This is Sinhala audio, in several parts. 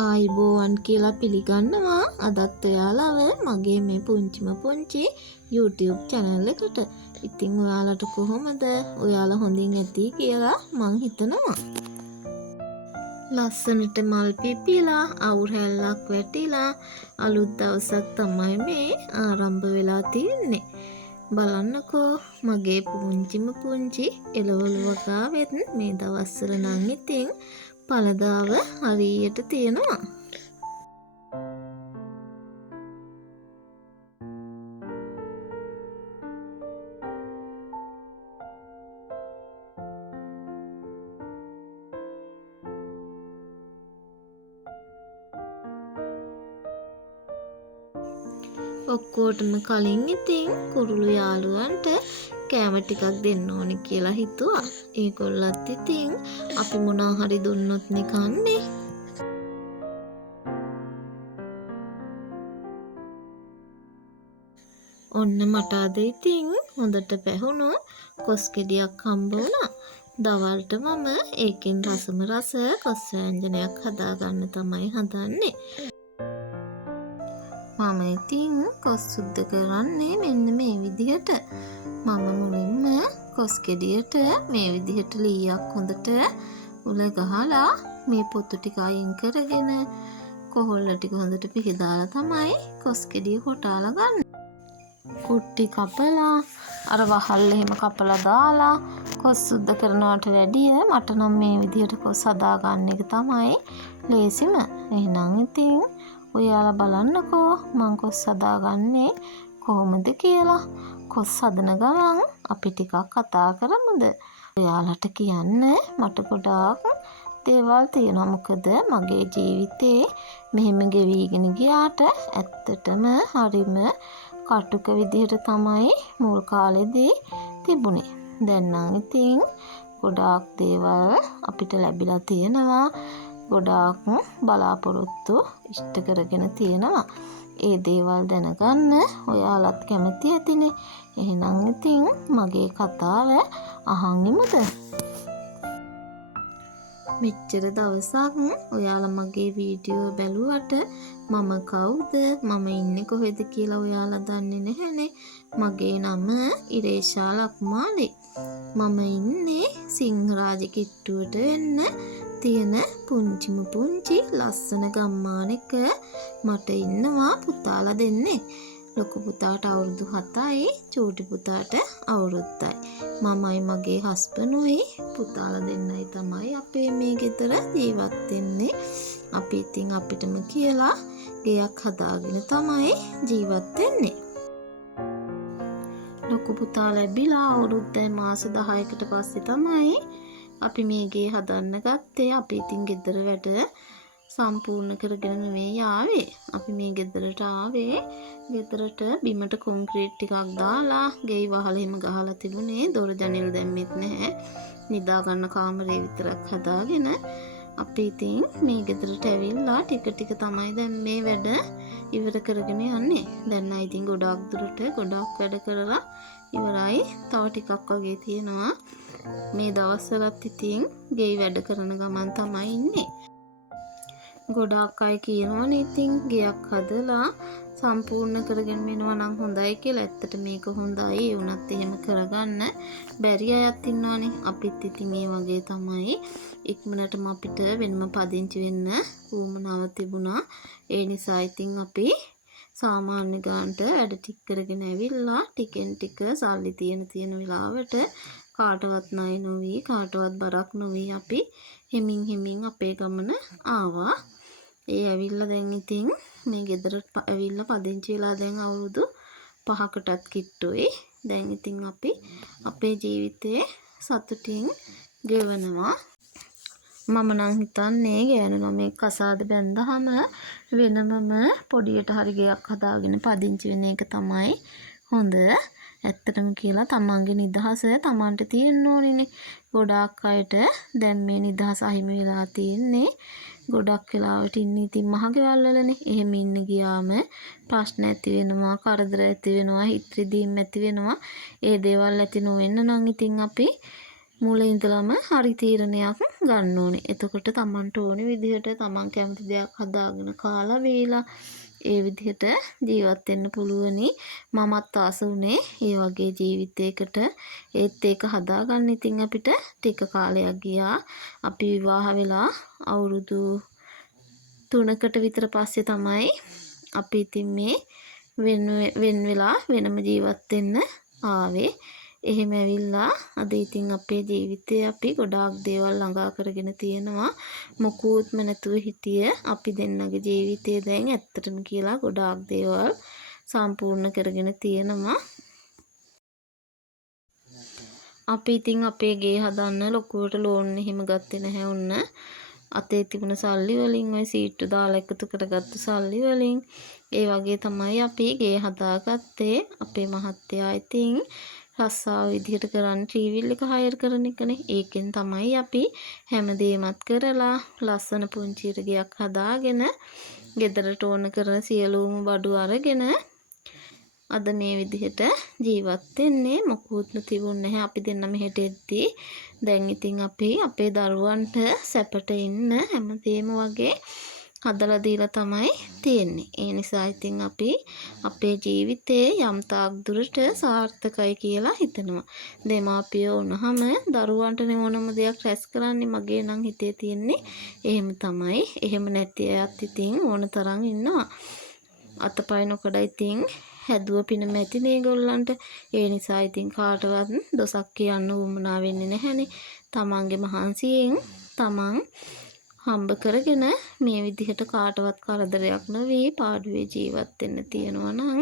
ආයිබෝවන් කියලා පිළිගන්නවා අදත් ඔයාලව මගේ මේ පුංචි YouTube channel එකට. ඉතින් ඔයාලට කොහොමද? ඔයාලා හොඳින් ඇති කියලා මං හිතනවා. ලස්සනට මල් පිපිලා අවුල් හැල්ලක් වැටිලා අලුත් දවසක් තමයි මේ ආරම්භ වෙලා තියෙන්නේ. බලන්නකෝ මගේ පුංචි එළවලු වගාවෙත් මේ දවස්වල නම් ඉතින් පළදාව හරියට තියෙනවා. ඔක්කොටම කලින් ඉතින් කුරුළු යාළුවන්ට කෑම ටිකක් දෙන්න ඕනි කියලා හිතුවා. ඒගොල්ලත් ඉතින් අපි මොනවා හරි දුන්නොත් නේ කන්නේ. ඔන්න මට අද ඉතින් හොඳට පැහුණු කොස් ගෙඩියක් හම්බ වුණා. දවල්ට මම ඒකෙන් රසම රස කොස් ව්‍යංජනයක් හදාගන්න තමයි හදන්නේ. මම ඉතින් කොස් සුද්ධ කරන්නේ මෙන්න මේ විදිහට. මම මුලින්ම කොස් ගෙඩියට මේ විදිහට ලීයක් හොඳට උල ගහලා මේ පොතු ටික අයින් කරගෙන කොහොල්ල ටික හොඳට පිහදාලා තමයි කොස් ගෙඩිය කොටාලා ගන්න. කුට්ටි කපලා අර වහල් එහෙම කපලා දාලා කොස් සුද්ධ කරනවට වැඩිය මට නම් මේ විදිහට කොස් හදා ගන්න එක තමයි ලේසිම. එහෙනම් ඉතින් ඔයාලා බලන්නකෝ මං කොස් හදාගන්නේ කොහොමද කියලා. කොස් හදන ගමන් අපි ටිකක් කතා කරමුද? ඔයාලට කියන්න මට ගොඩාක් දේවල් තියෙනවා. මොකද මගේ ජීවිතේ මෙහෙම ගෙවිගෙන ගියාට ඇත්තටම හරිම කටුක විදිහට තමයි මුල් කාලෙදී තිබුණේ. දැන් නම් ඉතින් ගොඩාක් දේවල් අපිට ලැබිලා තියෙනවා. ගොඩාක් බලාපොරොත්තු ඉෂ්ට කරගෙන තියෙනවා. ඒ දේවල් දැනගන්න ඔයාලත් කැමති ඇතිනේ. එහෙනම් ඉතින් මගේ කතාව අහන් ඉමුද? මෙච්චර දවසක් ඔයාලා මගේ වීඩියෝ බැලුවට මම කවුද? මම ඉන්නේ කොහෙද කියලා ඔයාලා දන්නේ නැහැනේ. මගේ නම ඉරේෂා ලක්මාලි. මම ඉන්නේ සිංහරාජ කිට්ටුවට වෙන්න තියෙන පුංචි ලස්සන ගම්මානක. මට ඉන්නවා පුතාලා දෙන්නෙක්. ලොකු පුතාට අවුරුදු 7යි, චූටි පුතාට අවුරුද්දයි. මමයි මගේ හස්බන්ඩ්ුයි පුතාලා දෙන්නයි තමයි අපේ මේ ගෙදර ජීවත් වෙන්නේ. අපි ඉතින් අපිටම කියලා ගෙයක් හදාගෙන තමයි ජීවත් වෙන්නේ. ලොකු පුතා ලැබිලා අවුරුද්දයි මාස 10කට පස්සේ තමයි අපි මේ ගේ හදන්න ගත්තේ. අපි ඉතින් ගෙදර වැඩ සම්පූර්ණ කරගෙන නෙවෙයි ආවේ. අපි මේ ගෙදරට ආවේ ගෙදරට බිමට කොන්ක්‍රීට් ටිකක් දාලා ගෙයි වහල එහෙම ගහලා තිබුණේ. දොර ජනෙල් දැම්මෙත් නැහැ. නිදා ගන්න කාමරේ විතරක් හදාගෙන අපි ඉතින් මේ ගෙදරට ඇවිල්ලා ටික තමයි දැන් මේ වැඩ ඉවර කරගෙන යන්නේ. දැන් නම් ඉතින් ගොඩාක් දුරට ගොඩාක් වැඩ කරලා ඉවරයි. තව ටිකක් වගේ තියෙනවා. මේ දවස්වලත් ඉතින් ගෙයි වැඩ කරන ගමන් තමයි ඉන්නේ. ගොඩාක් අය කියනවනේ ඉතින් ගෙයක් හදලා සම්පූර්ණ කරගෙන වෙනවා නම් හොඳයි කියලා. ඇත්තට මේක හොඳයි. ඒ වුණත් එහෙම කරගන්න බැරි අයත් ඉන්නවනේ. අපිත් ඉතින් ඒ වගේ තමයි. ඉක්මනටම අපිට වෙනම පදිංචි වෙන්න උවමනාව තිබුණා. ඒ නිසා ඉතින් අපි සාමාන්‍ය ගානට වැඩ ටික කරගෙන ඇවිල්ලා ටිකෙන් ටික සල්ලි තියෙන වෙලාවට කාටවත් ණය නොවි කාටවත් බරක් නොවි අපි හිමින් අපේ ගමන ආවා. ඒ ඇවිල්ලා දැන් ඉතින් මේ ගෙදරට ඇවිල්ලා පදිංචි වෙලා දැන් අවුරුදු 5කටත් කිට්ටුයි. දැන් ඉතින් අපි අපේ ජීවිතේ සතුටින් ගෙවනවා. මම නම් හිතන්නේ ගෑනු ළමෙක් කසාද බැන්දහම වෙනමම පොඩියට හරි ගෙයක් හදාගෙන පදිංචි වෙන එක තමයි හොඳ. ඇත්තටම කියලා තමන්ගේ නිදහස තමන්ට තියෙන්න ඕනිනේ. ගොඩාක් අයට දැන් මේ නිදහස අහිමි වෙලා තියෙන්නේ. ගොඩක් වෙලාවට ඉන්නේ ඉතින් මහගෙවල් වලනේ. එහෙම ඉන්න ගියාම ප්‍රශ්න ඇති වෙනවා, කරදර ඇති වෙනවා, හිත රිදීම් ඇති වෙනවා. ඒ දේවල් ඇති නොවෙන්න නම් ඉතින් අපි මුල ඉඳලම හරි තීරණයක් ගන්න ඕනේ. එතකොට Tamanට ඕනේ විදිහට Taman කැමති දෙයක් හදාගෙන කාලා වේලා ඒ විදිහට ජීවත් වෙන්න පුළුවනි. මමත් ආස උනේ ඒ වගේ ජීවිතයකට. ඒත් ඒක හදාගන්න ඉතින් අපිට ටික කාලයක් ගියා. අපි විවාහ වෙලා අවුරුදු 3කට විතර පස්සේ තමයි අපි ඉතින් මේ වෙන වෙලා වෙනම ජීවත් වෙන්න ආවේ. එහෙම ඇවිල්ලා අද ඉතින් අපේ ජීවිතේ අපි ගොඩාක් දේවල් ළඟා කරගෙන තියෙනවා. මොකුත්ම නැතුව හිටිය අපි දෙන්නගේ ජීවිතේ දැන් ඇත්තටම කියලා ගොඩාක් දේවල් සම්පූර්ණ කරගෙන තියෙනවා. අපි ඉතින් අපේ ගේ හදන්න ලොකුවට ලෝන් එහෙම ගත්තේ නැහැ ඔන්න. අතේ තිබුණ සල්ලි වලින් ওই සීට්ටු දාලා එකතු කරගත්තු සල්ලි වලින් ඒ වගේ තමයි අපි ගේ හදාගත්තේ. අපේ මහත්තයා ඉතින් රස්සාව විදිහට කරන්න ට්‍රීවිල් එක හයර් කරන එකනේ. ඒකෙන් තමයි අපි හැමදේමත් කරලා ලස්සන පුංචි ගයක් හදාගෙන ගෙදරට ඕන කරන සියලුම බඩු අරගෙන අද මේ විදිහට ජීවත් වෙන්නේ. මොකුත්ම තිබුණ නැහැ අපි දෙන්න මෙහෙට එද්දී. දැන් ඉතින් අපි අපේ දරුවන්ට සැපට ඉන්න හැමදේම වගේ හදලා දීලා තමයි තියෙන්නේ. ඒ නිසා ඉතින් අපි අපේ ජීවිතේ යම් තාක් දුරට සාර්ථකයි කියලා හිතනවා. දෙමාපියෝ වුණාම දරුවන්ට ඕනම දෙයක් රැස් කරන්නේ මගේ නම් හිතේ තියෙන්නේ එහෙම තමයි. එහෙම නැති අයත් ඉතින් ඕන තරම් ඉන්නවා. අතපය නොකඩ ඉතින් හැදුව පිනම ඇතිනේ ඒගොල්ලන්ට. ඒ නිසා ඉතින් කාටවත් දොසක් කියන්න උවමනා වෙන්නේ නැහැනේ. තමන්ගේ මහන්සියෙන් තමන් හම්බ කරගෙන මේ විදිහට කාටවත් කරදරයක් නොවි පාඩුවේ ජීවත් වෙන්න තියනවා නම්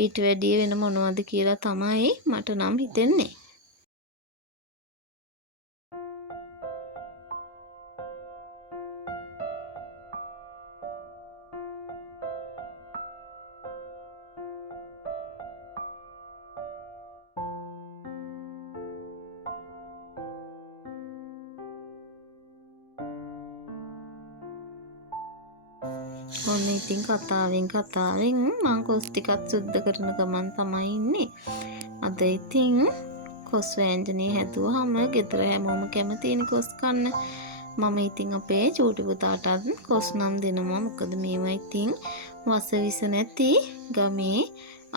ඊට වැඩිය වෙන මොනවද කියලා තමයි මට නම් හිතෙන්නේ. ඔන්න ඉතින් කතාවෙන් මං කොස් ටිකක් සුද්ධ කරන ගමන් තමයි ඉන්නේ. අද ඉතින් කොස් වෑංජනේ හැදුවාම ගෙදර හැමෝම කැමතිනේ කොස් කන්න. මම ඉතින් අපේ චූටි පුතාටත් කොස් නම් දෙනවා. මොකද මේවා ඉතින් වස විස නැති ගමේ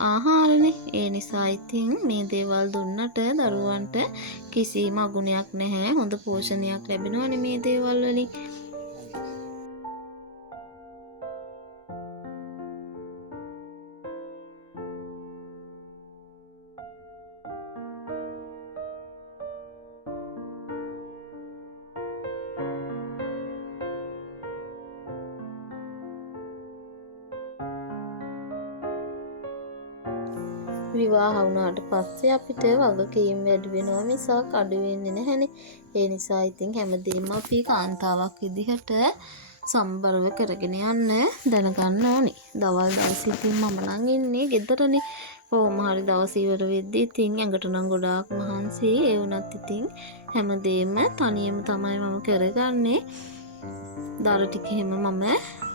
ආහාරනේ. ඒ නිසා ඉතින් මේ දේවල් දුන්නට දරුවන්ට කිසිම අගුණයක් නැහැ. හොඳ පෝෂණයක් ලැබෙනවනේ මේ දේවල් වලින්. විවාහ වුණාට පස්සේ අපිට වගකීම් වැඩි වෙනවා මිසක් අඩු වෙන්නේ නැහැනේ. ඒ නිසා ඉතින් හැමදේම අපි කාන්තාවක් විදිහට සම්බරව කරගෙන යන්න දැනගන්න ඕනේ. දවල් දවසේ ඉතින් මම නම් ඉන්නේ ගෙදරනේ. කොහොම හරි දවස් ඉවර වෙද්දී ඉතින් ඇඟට නම් ගොඩාක් මහන්සි. ඒ වුණත් ඉතින් හැමදේම තනියම තමයි මම කරගන්නේ. දර ටික එහෙම මම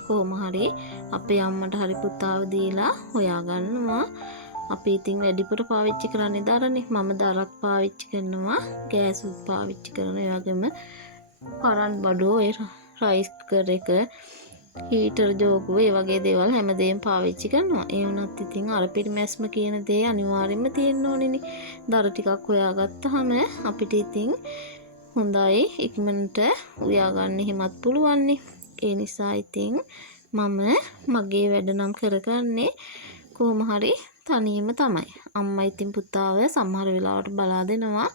කොහොම හරි අපේ අම්මට හරි පුතාව දීලා හොයාගන්නවා. අපි ඉතින් වැඩිපුර පාවිච්චි කරන්නේ දරනේ. මම දරක් පාවිච්චි කරනවා. ගෑසුත් පාවිච්චි කරනවා. ඒ වගේම කරන්ට් බඩුව, රයිස් කුකර් එක, හීටර් ජෝගුව, ඒ වගේ දේවල් හැමදේම පාවිච්චි කරනවා. ඒ වුණත් ඉතින් අර පිරිමැස්ම කියන දේ අනිවාර්යෙන්ම තියෙන්න ඕනේනේ. දර ටිකක් හොයාගත්තාම අපිට ඉතින් හොඳයි ඉක්මනට උයා ගන්න එහෙමත් පුළුවන්නේ. ඒ නිසා ඉතින් මම මගේ වැඩ නම් කරගන්නේ කොහොම හරි තනියම තමයි. අම්මා ඉතින් පුතාව සමහර වෙලාවට බලා දෙනවා.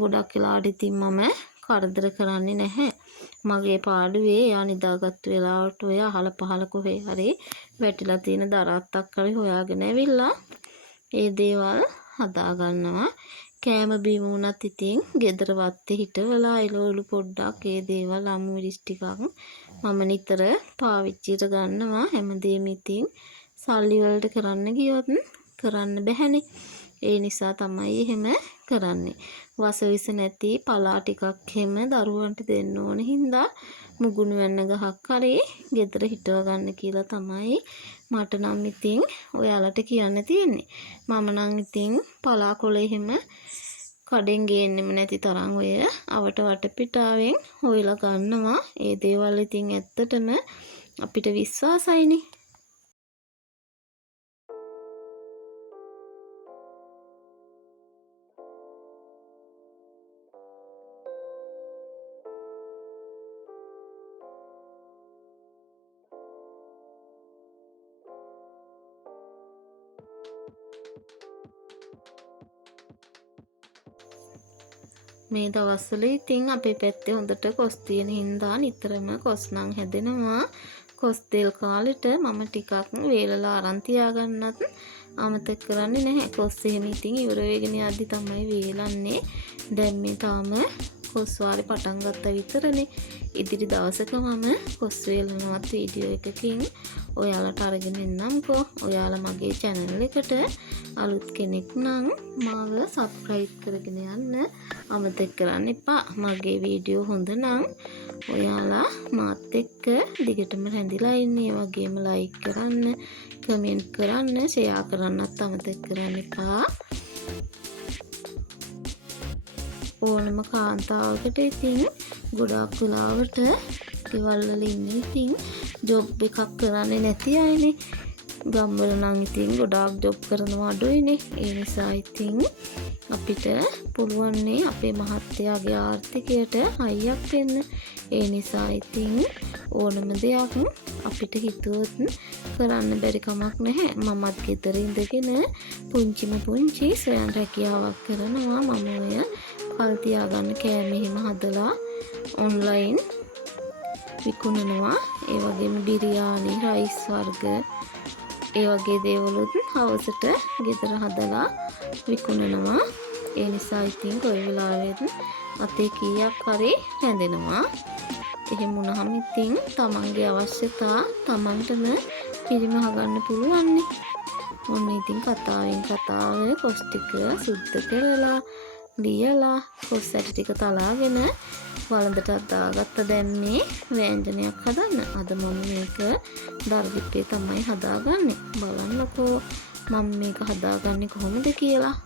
ගොඩක් වෙලාවට ඉතින් මම කරදර කරන්නේ නැහැ. මගේ පාඩුවේ එයා නිදාගත්තු වෙලාවට ඔය අහල පහල කොහේ හරි වැටිලා තියෙන දරත්තක් හරි හොයාගෙන ඇවිල්ලා ඒ දේවල් හදා ගන්නවා. කෑම බීම වුණත් ඉතින් ගෙදර වත්තේ හිටවලා එළවලු පොඩ්ඩක් ඒ දේවල් අමු මිරිස් ටිකක් මම නිතර පාවිච්චියට ගන්නවා. හැමදේම ඉතින් සල්ලි වලට කරන්න ගියොත් කරන්න බැහැනේ. ඒ නිසා තමයි එහෙම කරන්නේ. වසවිස නැති පලා ටිකක් හැම දරුවන්ට දෙන්න ඕන හින්දා මුගුණු වෙන්න ගහක් හරි ගෙදර හිටව ගන්න කියලා තමයි මට නම් ඉතින් ඔයාලට කියන්න තියෙන්නේ. මම නම් ඉතින් පලා කොළ එහෙම කඩෙන් ගේන්නෙම නැති තරම් ඔය අවට වටපිටාවෙන් හොයලා ගන්නවා. ඒ දේවල් ඉතින් ඇත්තටම අපිට විශ්වාසයිනේ. මේ දවස්වල ඉතින් අපේ පැත්තේ හොඳට කොස් තියෙන හින්දා නිතරම කොස් නම් හැදෙනවා. කොස් තෙල් කාලෙට මම ටිකක් වේලලා අරන් තියාගන්නත් අමතක කරන්නේ නැහැ. කොස් එහෙම ඉතින් ඉවර වෙගෙන යද්දි තමයි වේලන්නේ. දැන් මේ තාම කොස් වාරේ පටන් ගත්තා විතරනේ. ඉදිරි දවසක මම කොස් වේලනවත් වීඩියෝ එකකින් ඔයාලට අරගෙන එන්නම්කෝ. ඔයාලා මගේ channel එකට අලුත් කෙනෙක් නම් මාව subscribe කරගෙන යන්න අමතක කරන්න එපා. මගේ වීඩියෝ හොඳ නම් ඔයාලා මාත් එක්ක දිගටම රැඳිලා ඉන්න. ඒ වගේම like කරන්න, comment කරන්න, share කරන්නත් අමතක කරන්න එපා. ඕනම කාන්තාවකට ඉතින් ගොඩාක් වෙලාවට ගෙවල් වල ඉන්නේ ඉතින් ජොබ් එකක් කරන්නේ නැති අයනේ. ගම්වල නම් ඉතින් ගොඩාක් ජොබ් කරනවා අඩුයිනේ. ඒ නිසා ඉතින් අපිට පුළුවන් අපේ මහත්තයාගේ ආර්ථිකයට හයියක් වෙන්න. ඒ නිසා ඉතින් ඕනම දෙයක් අපිට හිතුවොත් කරන්න බැරි කමක් නැහැ. මමත් ගෙදර ඉඳගෙන පුංචි ස්වයං රැකියාවක් කරනවා. මම ඔය කල් තියාගන්න කෑම එහෙම හදලා ඔන්ලයින් විකුණනවා. ඒ වගේම බිරියානි, රයිස් වර්ග ඒ වගේ දේවලුත් හවසට ගෙදර හදලා විකුණනවා. ඒ නිසා ඉතින් කොයි වෙලාවෙත් අතේ කීයක් හරි හැදෙනවා. එහෙම වුණාම ඉතින් තමන්ගේ අවශ්‍යතා තමන්ටම පිරිමහ ගන්න පුළුවන්. ඔන්න ඉතින් කතාවෙන් කතාව කොස් ටික සුද්ධ කරලා ලියලා කොස් ඇටි ටික තලාගෙන වළඳටත් දාගත්ත. දැන් මේ ව්‍යංජනයක් හදන්න. අද මම මේක දරදිප්පේ තමයි හදාගන්නේ. බලන්නකෝ මම මේක හදාගන්නේ කොහොමද කියලා.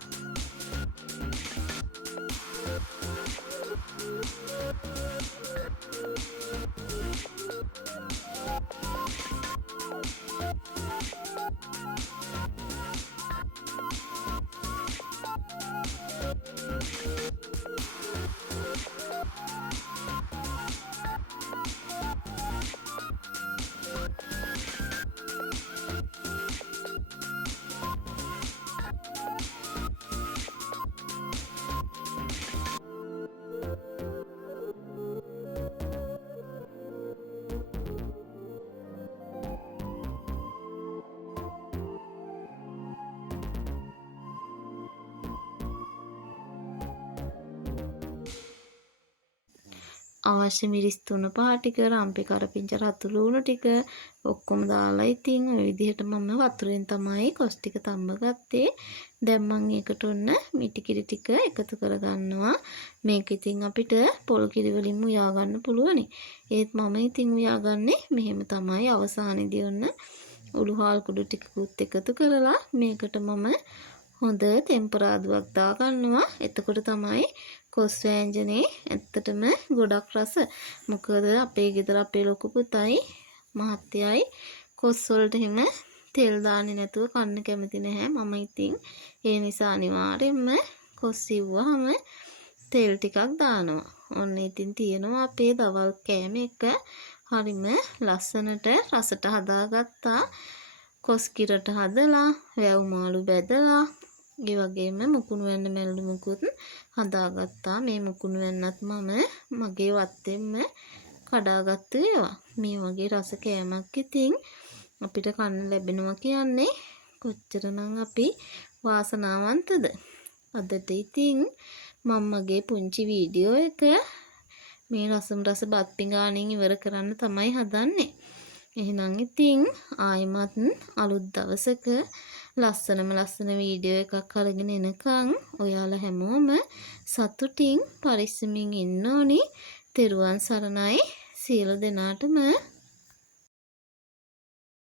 අවශ්‍ය මිරිස් 3-5 ටික, රම්පේ කරපිංචා රතු ලුණු ටික ඔක්කොම දාලා ඉතින් ඔය විදිහට මම වතුරෙන් තමයි කොස් ටික තම්බ ගත්තේ. දැන් මම ඒකට ඔන්න මිටි කිරි ටික එකතු කරගන්නවා. මේක ඉතින් අපිට පොල් කිරි වලින් උයා ගන්න පුළුවනි. ඒත් මම ඉතින් උයාගන්නේ මෙහෙම තමයි. අවසානයේදී ඔන්න උළුහාල් කුඩු ටිකකුත් එකතු කරලා මේකට මම හොඳ ටෙම්පරාදුවක් දා ගන්නවා. එතකොට තමයි කොස් වෑංජනේ ඇත්තටම ගොඩක් රස. මොකද අපේ ගෙදර අපේ ලොකු පුතයි මහත්තයයි කොස් වලට එහෙම තෙල් දාන්නේ නැතුව කන්න කැමති නැහැ. මම ඉතින් ඒ නිසා අනිවාර්යෙන්ම කොස් සිව්වහම තෙල් ටිකක් දානවා. ඔන්න ඉතින් තියෙනවා අපේ දවල් කෑම එක. හරිම ලස්සනට රසට හදාගත්තා. කොස් කිරට හදලා වැව් මාළු බැදලා ඒ වගේම මුකුණු වෙන්න මැල්ලු මුකුත් හදාගත්තා. මේ මුකුණු වෙන්නත් මම මගේ වත්තෙන්ම කඩාගත්තු ඒවා. මේ වගේ රස කෑමක් ඉතින් අපිට කන්න ලැබෙනවා කියන්නේ කොච්චරනම් අපි වාසනාවන්තද. අදට ඉතින් මම මගේ පුංචි වීඩියෝ එක මේ රසම් රස බත් පිඟානෙන් ඉවර කරන්න තමයි හදන්නේ. එහෙනම් ඉතින් ආයිමත් අලුත් දවසක ලස්සන වීඩියෝ එකක් අරගෙන එනකන් ඔයාලා හැමෝම සතුටින් පරිස්සමින් ඉන්න ඕනි. තෙරුවන් සරණයි සියලු දෙනාටම.